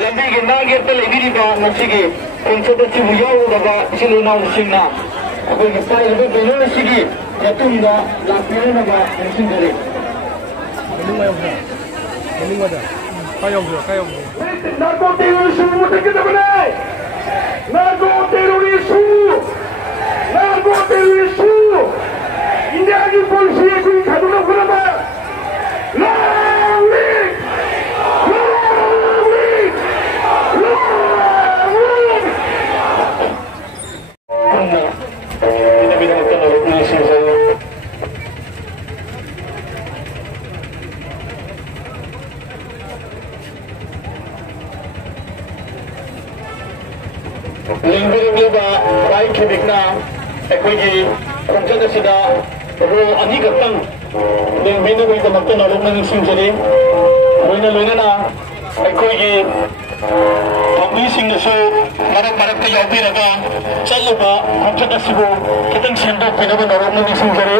lambi ke naget te lebi di ba nasigi kunche te chibu yau da ba chilu na usingna abai ke pai lebe belo nasigi yatum da la pere na ba using dere Ini ada. Kayak narko terorisme mutlak kita benar. Narko terorisme. India की polisi कोई खादुना खुला लिंग ba rai khibikna ekoi khonjana sida ro ani gatang ling binu ko tamakta na lok nang singjari loina na ekoi gi pambi sing so marak te yabi raga chaluba khonjana sibo kitang sendo pinaba na lok nang singjari